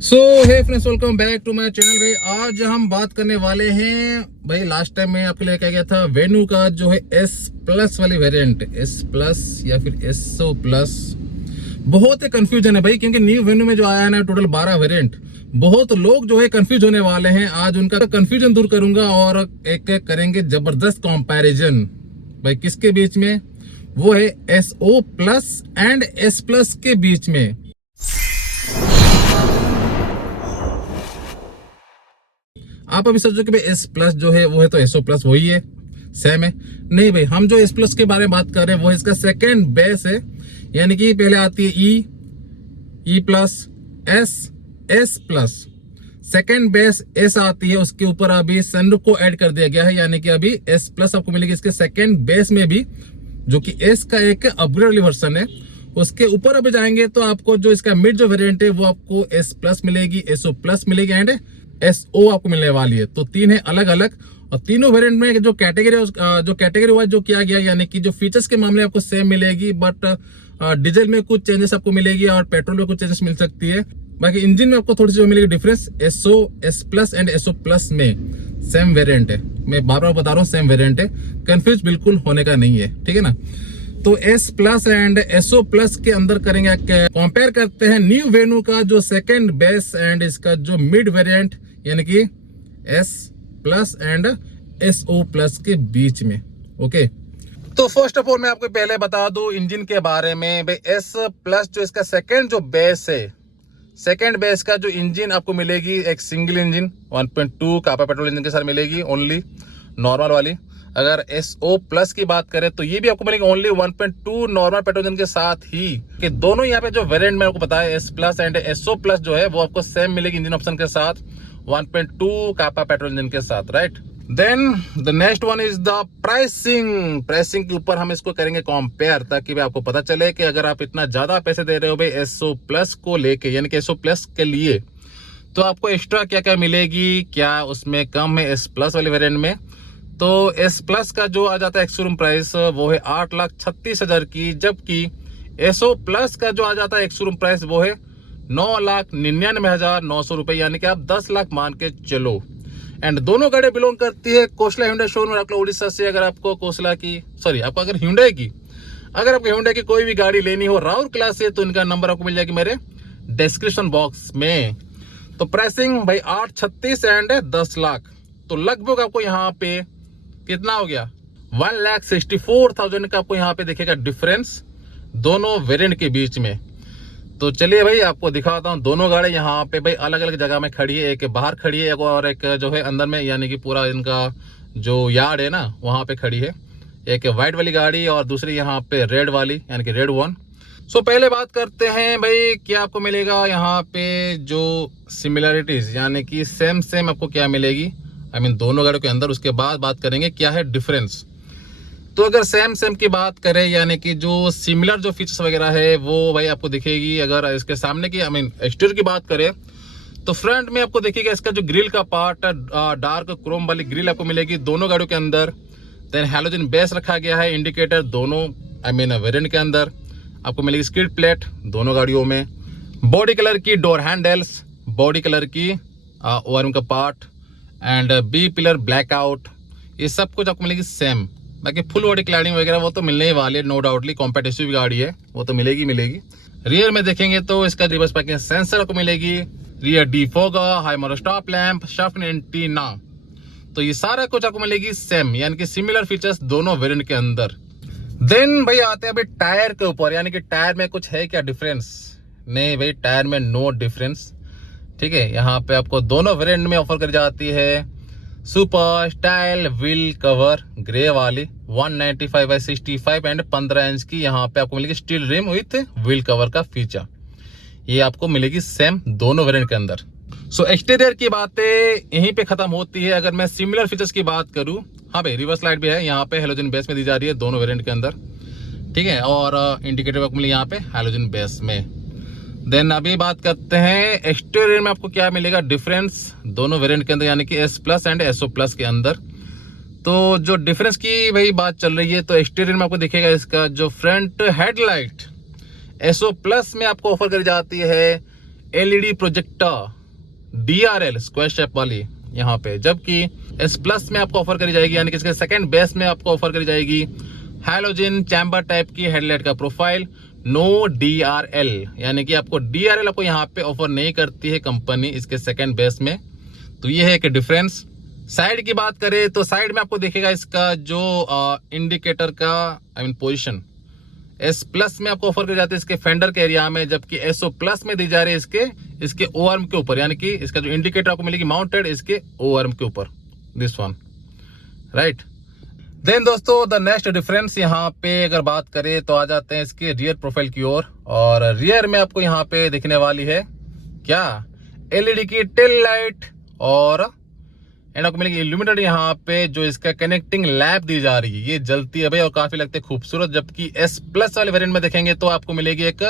So hey friends, welcome back to my channel. भाई आज हम बात करने वाले हैं भाई, लास्ट टाइम मैं आपके लिए क्या गया था वेन्यू का जो है एस प्लस वाली वेरिएंट, एस प्लस या फिर एसओ प्लस। बहुत ही कंफ्यूजन है भाई, क्योंकि न्यू वेन्यू में जो आया है ना टोटल 12 वेरिएंट। बहुत लोग जो है कंफ्यूज होने वाले हैं। आज उनका कंफ्यूजन दूर करूंगा और एक करेंगे जबरदस्त कंपैरिजन भाई किसके बीच में, वो है S O plus and S plus के बीच में। आप अभी सोचो कि भाई एस प्लस जो है वो है तो एसओ प्लस वही है, सेम है। नहीं भाई, हम जो एस प्लस के बारे में बात कर रहे हैं वो इसका सेकेंड बेस है। यानी कि पहले आती है E plus, S plus, second base S आती है, उसके ऊपर अभी सनरूफ को ऐड कर दिया गया है। यानी कि अभी एस प्लस आपको मिलेगी इसके सेकेंड बेस में भी, जो कि एस का एक अपग्रेड वर्जन है। उसके ऊपर अभी जाएंगे तो आपको जो इसका मिड जो वेरिएंट है वो आपको एस प्लस मिलेगी, एसओ प्लस मिलेगी एंड एसओ आपको मिलने वाली है। तो तीन है अलग अलग, और तीनों वेरिएंट में जो कैटेगरी वाइज जो किया गया, यानी कि जो फीचर्स के मामले आपको सेम मिलेगी, बट डीजल में कुछ चेंजेस आपको मिलेगी और पेट्रोल में कुछ चेंजेस मिल सकती है। बाकी इंजन में आपको थोड़ी सी जो मिलेगी difference, S O, S plus and S O plus में सेम वेरिएंट है। मैं बार बार बता रहा हूँ सेम वेरिएंट है, कंफ्यूज बिल्कुल होने का नहीं है, ठीक है ना। तो S plus and S O plus के अंदर करेंगे कंपेयर करते हैं न्यू वेन्यू का जो सेकंड बेस एंड इसका जो मिड वेरिएंट, यानी कि S plus and S O plus के बीच में। ओके, तो फर्स्ट ऑफ ऑल मैं आपको पहले बता दूं इंजन के बारे में। भाई एस प्लस जो इसका सेकंड जो बेस है, सेकंड बेस का जो इंजन आपको मिलेगी एक सिंगल इंजन 1.2 कापा पेट्रोल इंजन के साथ मिलेगी, ओनली नॉर्मल वाली। अगर एसओ प्लस की बात करें तो ये भी आपको मिलेगी ओनली 1.2 नॉर्मल पेट्रोल इंजन के साथ ही। कि दोनों यहाँ पे जो वेरिएंट में आपको बताया S plus and S O plus जो है वो आपको सेम मिलेगी इंजन ऑप्शन के साथ, 1.2 कापा पेट्रोल इंजन के साथ, right. Then the next one is the pricing. Pricing के ऊपर हम इसको करेंगे कंपेयर, ताकि भाई आपको पता चले कि अगर आप इतना ज्यादा पैसे दे रहे हो भाई एसओ प्लस को लेके, यानी कि एसओ प्लस के लिए, तो आपको एक्स्ट्रा क्या क्या मिलेगी, क्या उसमें कम है एस प्लस वाले वेरिएंट में। तो एस प्लस का जो आ जाता है एक्स-शोरूम प्राइस वो है 8,36,000 की, जबकि एसओ प्लस का जो आ जाता है एक्स-शोरूम प्राइस वो है 9,99,900 रुपए, यानी कि आप 10 लाख मान के चलो। एंड दोनों गाड़ी बिलोंग करती है कोसला hyundai शोरूम आपको उड़ीसा से। अगर आपको कोसला की आपको अगर hyundai की कोई भी गाड़ी लेनी हो राउरकेला से, तो इनका नंबर आपको मिल जाएगी मेरे डिस्क्रिप्शन बॉक्स में। तो प्राइसिंग भाई 8,36 एंड 10 लाख, तो लगभग आपको यहाँ पे कितना हो गया 1,64,000 का आपको यहाँ पे दिखेगा डिफरेंस दोनों वेरिएंट के बीच में। तो चलिए भाई आपको दिखाता हूँ। दोनों गाड़ी यहाँ पे भाई अलग अलग जगह में खड़ी है, एक बाहर खड़ी है और एक जो है अंदर में, यानी कि पूरा इनका जो यार्ड है ना वहाँ पे खड़ी है। एक व्हाइट वाली गाड़ी और दूसरी यहाँ पे रेड वाली, यानी कि रेड वन। सो पहले बात करते हैं भाई क्या आपको मिलेगा यहाँ पे जो सिमिलरिटीज, यानी कि सेम आपको क्या मिलेगी दोनों गाड़ियों के अंदर। उसके बाद बात करेंगे क्या है डिफरेंस। तो अगर सेम की बात करें, यानी कि जो सिमिलर जो फीचर्स वगैरह है वो भाई आपको दिखेगी। अगर इसके सामने की एक्सटीरियर की बात करें तो फ्रंट में आपको देखिएगा इसका जो ग्रिल का पार्ट, डार्क क्रोम वाली ग्रिल आपको मिलेगी दोनों गाड़ियों के अंदर। देन हैलोजन बेस रखा गया है, इंडिकेटर दोनों वेरिएंट के अंदर आपको मिलेगी। स्किड प्लेट दोनों गाड़ियों में, बॉडी कलर की डोर हैंडल्स, बॉडी कलर की ओआरएम का part and B pillar blackout, ये सब कुछ आपको मिलेगी सेम। बाकी फुल बॉडी क्लैडिंग वगैरह वो तो मिलने ही वाली है, नो डाउटली कॉम्पिटिटिव गाड़ी है वो तो मिलेगी। रियर में देखेंगे तो इसका रिवर्स पार्किंग सेंसर आपको मिलेगी, रियर डिफॉगर, हाई मोर स्टॉप लैंप, शाफ्ट एंटीना, तो ये सारा कुछ आपको मिलेगी सेम, यानी कि सिमिलर फीचर्स दोनों वेरिएंट के अंदर। देन भाई आते हैं भाई टायर के ऊपर, यानी कि टायर में कुछ है क्या डिफरेंस। नहीं भाई, टायर में नो डिफरेंस, ठीक है। यहाँ पे आपको दोनों वेरिएंट में ऑफर करी जाती है super style wheel cover grey वाली 195/65 एंड 15 इंच की यहाँ पे आपको मिलेगी steel rim with wheel cover का फीचर। ये आपको मिलेगी सेम दोनों वेरिएंट के अंदर। सो एक्सटीरियर की बातें यहीं पे खत्म होती है। अगर मैं सिमिलर फीचर्स की बात करूं, हाँ भाई रिवर्स लाइट भी है यहाँ पे, हेलोजन बेस में दी जा रही है दोनों वेरिएंट के अंदर, ठीक है। और इंडिकेटर आपको मिले यहाँ पे हेलोजन बेस में। देन अभी बात करते हैं एक्सटीरियर में आपको क्या मिलेगा डिफरेंस दोनों वेरिएंट के अंदर, यानी कि S plus and S O plus के अंदर। तो जो डिफरेंस की भाई बात चल रही है, तो एक्सटीरियर में आपको दिखेगा इसका जो फ्रंट हेडलाइट एसओ प्लस में आपको ऑफर करी जाती है LED projector DRL square shape वाली यहाँ पे, जबकि S प्लस में आपको ऑफर करी जाएगी, यानी कि इसके सेकंड बेस में आपको ऑफर करी जाएगी हैलोजन चैम्बर टाइप की हेडलाइट का प्रोफाइल, नो DRL, यानी कि आपको DRL आपको यहाँ पे ऑफर नहीं करती है कंपनी इसके सेकंड बेस में। तो ये है एक डिफरेंस। साइड की बात करें तो साइड में आपको देखेगा इसका जो इंडिकेटर का पोजीशन S प्लस में आपको ऑफर की जाती है इसके फेंडर के एरिया में, जबकि SO प्लस में दी जा रही है इसके ओ आर्म के ऊपर, यानी कि इसका जो इंडिकेटर आपको मिलेगी माउंटेड इसके ओ आर्म के ऊपर, दिस वन, राइट। देन दोस्तों द नेक्स्ट डिफरेंस यहाँ पे अगर बात करें तो आ जाते हैं इसके रियर प्रोफाइल की ओर। और रियर में आपको यहाँ पे दिखने वाली है क्या, LED की टेल लाइट और आपको मिलेगी इल्यूमिनेटेड यहाँ पे जो इसका कनेक्टिंग लैम्प दी जा रही है, ये जलती है भाई और काफी लगती है खूबसूरत। जबकि S प्लस वाले वेरिएंट में देखेंगे तो आपको मिलेगी एक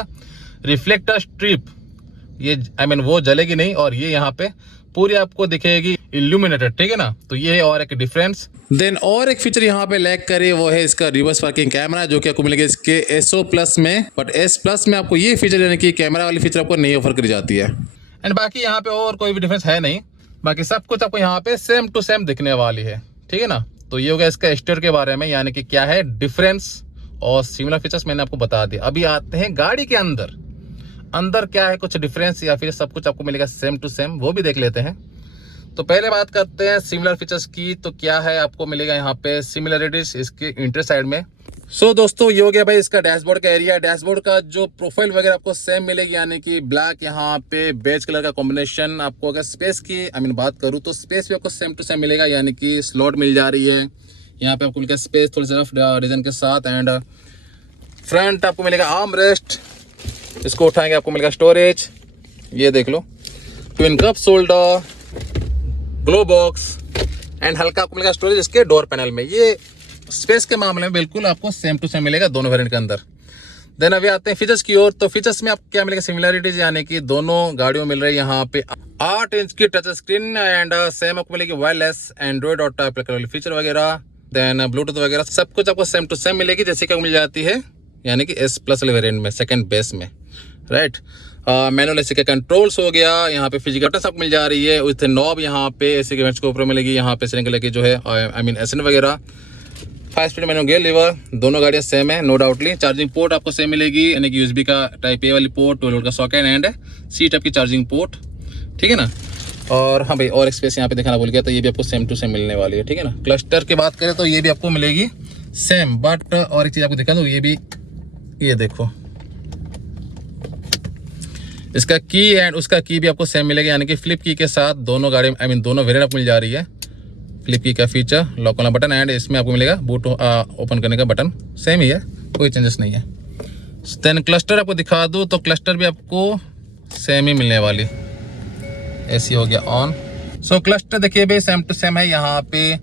रिफ्लेक्टर स्ट्रिप, ये वो जलेगी नहीं, और ये यहाँ पे पूरी आपको दिखेगी इल्यूमिनेटेड, ठीक है ना। तो ये है और एक डिफरेंस। देन और एक फीचर यहाँ पे लैग करे वो है इसका रिवर्स पार्किंग कैमरा, जो कि आपको मिलेगा इसके SO प्लस में, बट S प्लस में आपको ये फीचर यानी कि कैमरा वाली फीचर आपको नहीं ऑफर करी जाती है। एंड बाकी यहाँ पे और कोई भी डिफरेंस है नहीं, बाकी सब कुछ आपको यहाँ पे सेम टू सेम दिखने वाली है, ठीक है ना। तो ये हो गया इसका एक्सटीरियर के बारे में, यानी कि क्या है डिफरेंस और सिमिलर फीचर्स मैंने आपको बता दिया। अभी आते हैं गाड़ी के अंदर क्या है कुछ डिफरेंस या फिर सब कुछ आपको मिलेगा सेम टू सेम, वो भी देख लेते हैं। तो पहले बात करते हैं सिमिलर फीचर्स की। तो क्या है आपको मिलेगा यहाँ पे सिमिलरिटीज इसके इंटर साइड में। सो दोस्तों ये हो गया भाई इसका डैशबोर्ड का एरिया। डैशबोर्ड का जो प्रोफाइल वगैरह आपको सेम मिलेगी, यानी कि ब्लैक यहाँ पे बेज कलर का कॉम्बिनेशन। आपको अगर स्पेस की बात करूँ तो स्पेस भी आपको सेम टू सेम मिलेगा, यानी कि स्लॉट मिल जा रही है यहाँ पे आपको मिलेगा स्पेस थोड़ी सी रफ डिजाइन के साथ। एंड फ्रंट आपको मिलेगा आर्म रेस्ट, इसको उठाएंगे आपको मिलेगा स्टोरेज, ये देख लो, twin cup holder, glove box and हल्का आपको मिलेगा स्टोरेज इसके डोर पैनल में। ये स्पेस के मामले में बिल्कुल आपको सेम टू सेम मिलेगा दोनों वेरिएंट के अंदर। देन अभी आते हैं फीचर्स की ओर। तो फीचर्स में आपको क्या मिलेगा सिमिलरिटीज, यानी कि दोनों गाड़ियों में मिल रही है यहाँ पे 8 इंच की टच स्क्रीन एंड सेम आपको मिलेगी वायरलेस एंड्रॉइड और एप्लीकेबल फीचर वगैरह, देन ब्लूटूथ वगैरह सब कुछ आपको सेम टू सेम मिलेगी जैसे कि मिल जाती है यानी कि S प्लस वाले वेरिएंट में सेकंड बेस में, राइट। मैनुअल एसी के कंट्रोल्स हो गया, यहाँ पे फिजिकल टच आपको मिल जा रही है विथ नॉब, यहाँ पे एसी के वेंट्स के ऊपर मिलेगी, यहाँ पे सिलेंडर की जो है एसन वगैरह, 5 स्पीड मैनुअल गियर लीवर, दोनों गाड़ियाँ सेम है नो डाउटली। चार्जिंग पोर्ट आपको सेम मिलेगी, यानी कि USB का टाइप A वाली पोर्ट, 12 वोल्ट का सॉकेट एंड C टाइप की चार्जिंग पोर्ट, ठीक है ना। और हाँ भाई और एक स्पेस यहाँ पे दिखाना भूल गया, तो ये भी आपको सेम टू सेम मिलने वाली है, ठीक है ना। क्लस्टर की बात करें तो ये भी आपको मिलेगी सेम, बट और एक चीज़ आपको दिखा दूँ, ये भी ये देखो इसका की एंड उसका की भी आपको सेम मिलेगा, यानी कि फ्लिप की के साथ दोनों गाड़ी दोनों वेरिएंट आपको मिल जा रही है। फ्लिप की का फीचर, लॉक वाला बटन एंड इसमें आपको मिलेगा बूट ओपन करने का बटन, सेम ही है, कोई चेंजेस नहीं है। देन क्लस्टर आपको दिखा दूँ तो क्लस्टर भी आपको सेम ही मिलने वाली, ऐसी हो गया ऑन। सो क्लस्टर देखिए भाई सेम टू सेम है, यहाँ पे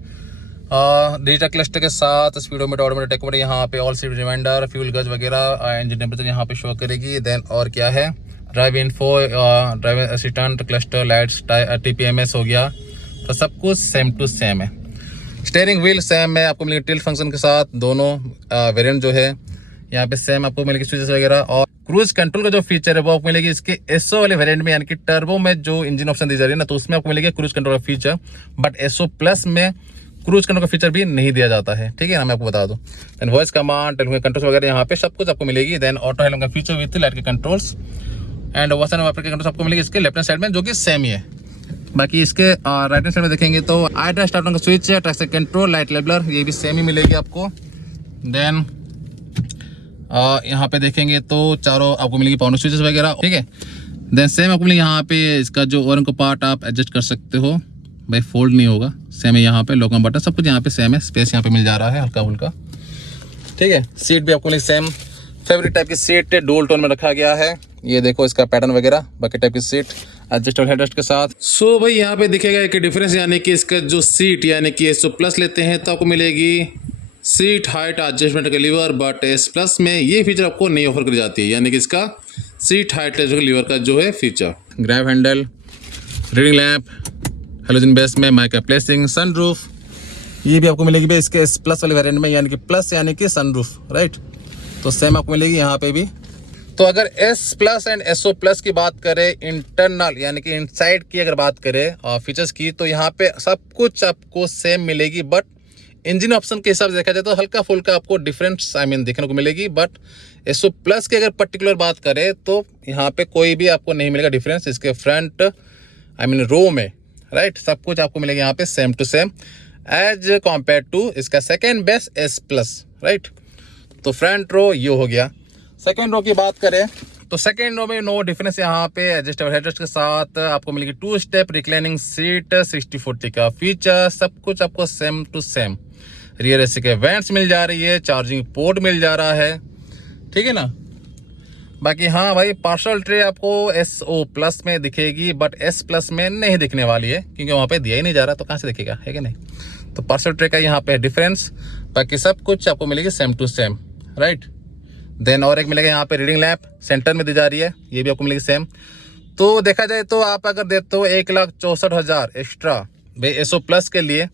डिजिटल क्लस्टर के साथ स्पीडोमीटर, ऑडोमीटर, टेकोमीटर, यहाँ पे ऑल सीट रिमाइंडर, फ्यूल गज वगैरह, इंजन टेम्परेचर यहाँ पे शो करेगी। देन और क्या है drive info, drive assistant, cluster lights, TPMS हो गया, तो सब कुछ सेम टू सेम है। स्टीयरिंग व्हील सेम है, आपको मिलेगी टिल्ट फंक्शन के साथ, दोनों वेरिएंट जो है यहाँ पे सेम आपको मिलेगी स्विचेस वगैरह। और क्रूज कंट्रोल का जो फीचर है वो आपको मिलेगी इसके SO वाले वेरिएंट में, यानी कि टर्बो में जो इंजन ऑप्शन दी जा रही है ना, तो उसमें आपको मिलेगी क्रूज कंट्रोल का फीचर, बट SO प्लस में क्रूज कंट्रोल का फीचर भी नहीं दिया जाता है, ठीक है ना, मैं आपको बता दूं। देन वॉइस कमांड, कंट्रोल्स वगैरह यहाँ पे सब कुछ आपको मिलेगी। देन ऑटो हेलमेट का फीचर विथ लाइट के कंट्रोल्स एंड वॉशन वाइपर के कंट्रोल्स आपको मिलेगी इसके लेफ्ट हैंड साइड में, जो कि सेम ही है। बाकी इसके राइट हैंड साइड में देखेंगे तो आइड्रा स्टार्ट का स्विच है, ट्रैक्शन कंट्रोल, लाइट लेबलर, ये भी सेम ही मिलेगी आपको। देन यहाँ पे देखेंगे तो चारों आपको मिलेगी पाउंडर स्विचेस वगैरह, ठीक है। देन सेम आपको मिलेगी यहाँ पे इसका जो ओरन को पार्ट आप एडजस्ट कर सकते हो भाई, फोल्ड नहीं होगा, सेम है यहाँ पे, लॉक बटन सब कुछ यहाँ पे सेम है, स्पेस यहाँ पे मिल जा रहा है हल्का फुल्का, ठीक है। सीट भी आपको मिलेगी सेम, फेवरेट टाइप की सीट डुअल टोन में रखा गया है, ये देखो इसका पैटर्न वगैरह, बकेट टाइप की सीट एडजस्टेबल हेडरेस्ट के साथ। सो भाई यहाँ पे दिखेगा एक डिफरेंस, यानी कि इसका जो सीट यानी कि SO प्लस लेते हैं तो आपको मिलेगी सीट हाइट एडजस्टमेंट का लीवर, बट S प्लस में ये फीचर आपको नहीं ऑफर करी जाती है, यानी कि इसका सीट हाइट एडजस्टमेंट लीवर का जो है feature. Grab handle, reading lamp, halogen base में माइका प्लेसिंग, सनरूफ, ये भी आपको मिलेगी भाई इसके S प्लस वाले वेरिएंट में, यानी कि प्लस यानी कि सनरूफ, राइट। तो सेम आपको मिलेगी यहाँ पे भी तो अगर S plus and SO plus की बात करें, इंटरनल यानी कि इनसाइड की अगर बात करें फीचर्स की, तो यहाँ पे सब कुछ आपको सेम मिलेगी, बट इंजन ऑप्शन के हिसाब से देखा जाए तो हल्का फुल्का आपको डिफरेंस देखने को मिलेगी। बट SO प्लस की अगर पर्टिकुलर बात करें तो यहाँ पे कोई भी आपको नहीं मिलेगा डिफरेंस। इसके फ्रंट रो में राइट सब कुछ आपको मिलेगा यहाँ पे same to same as compare to इसका second base S plus right. तो फ्रंट रो ये हो गया। सेकेंड रो की बात करें तो सेकेंड रो में नो डिफरेंस, यहाँ पे एडजस्टेबल हेडरेस्ट के साथ आपको मिलेगी 2 स्टेप रिक्लाइनिंग सीट, 60/40 का फीचर, सब कुछ आपको same to same. Rear AC के वेंट्स मिल जा रही है, चार्जिंग पोर्ट मिल जा रहा है, ठीक है ना। बाकी हाँ भाई पार्सल ट्रे आपको SO प्लस में दिखेगी, बट S प्लस में नहीं दिखने वाली है क्योंकि वहाँ पे दिया ही नहीं जा रहा, तो कहाँ से दिखेगा, है कि नहीं। तो पार्सल ट्रे का यहाँ पे डिफरेंस, बाकी सब कुछ आपको मिलेगी same to same right. Then और एक मिलेगा यहाँ पे रीडिंग लैंप सेंटर में दी जा रही है, ये भी आपको मिलेगी सेम। तो देखा जाए तो आप अगर देते हो 1,64,000 एक्स्ट्रा SO प्लस के लिए,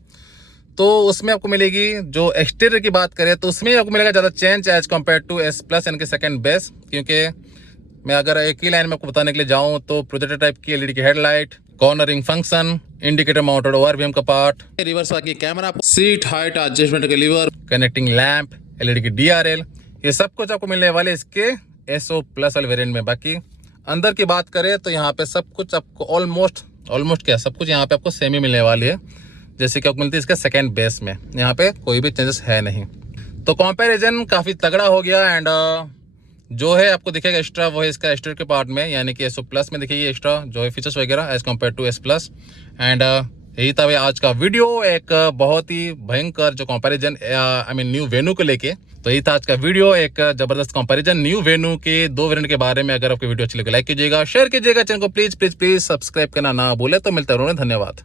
तो उसमें आपको मिलेगी, जो एक्सटीरियर की बात करें तो उसमें आपको मिलेगा ज़्यादा change as compare to S plus यानी कि सेकेंड बेस। क्योंकि मैं अगर एक ही लाइन में आपको बताने के लिए जाऊँ तो प्रोजेक्टर टाइप की LED की headlight, cornering function, indicator mounted ORVM का पार्ट, रिवर्स वाकी कैमरा, सीट हाइट एडजस्टमेंट के लीवर, कनेक्टिंग लैंप, LED की DRL, ये सब कुछ आपको मिलने वाले इसके SO प्लस वाले वेरिएंट में। बाकी अंदर की बात करें तो यहाँ पे सब कुछ आपको ऑलमोस्ट क्या सब कुछ यहाँ पे आपको सेम ही मिलने वाली है, जैसे कि आपको मिलती है इसके सेकेंड बेस में। यहाँ पे कोई भी चेंजेस है नहीं। तो कंपैरिजन काफ़ी तगड़ा हो गया। एंड जो है आपको दिखेगा एक्स्ट्रा वो है इसका एक्सटीरियर के पार्ट में, यानी कि SO प्लस में दिखेगी एक्स्ट्रा जो है फीचर्स वगैरह as compare to S plus. And यही था भाई आज का वीडियो, एक बहुत ही भयंकर जो कंपैरिजन न्यू वेन्यू को लेके। तो यही था आज का वीडियो, एक जबरदस्त कंपैरिजन न्यू वेन्यू के 2 वेरिएंट के बारे में। अगर आपको वीडियो अच्छी लगे लाइक कीजिएगा, शेयर कीजिएगा, चैनल को प्लीज सब्सक्राइब करना ना भूले। तो मिलता है, धन्यवाद।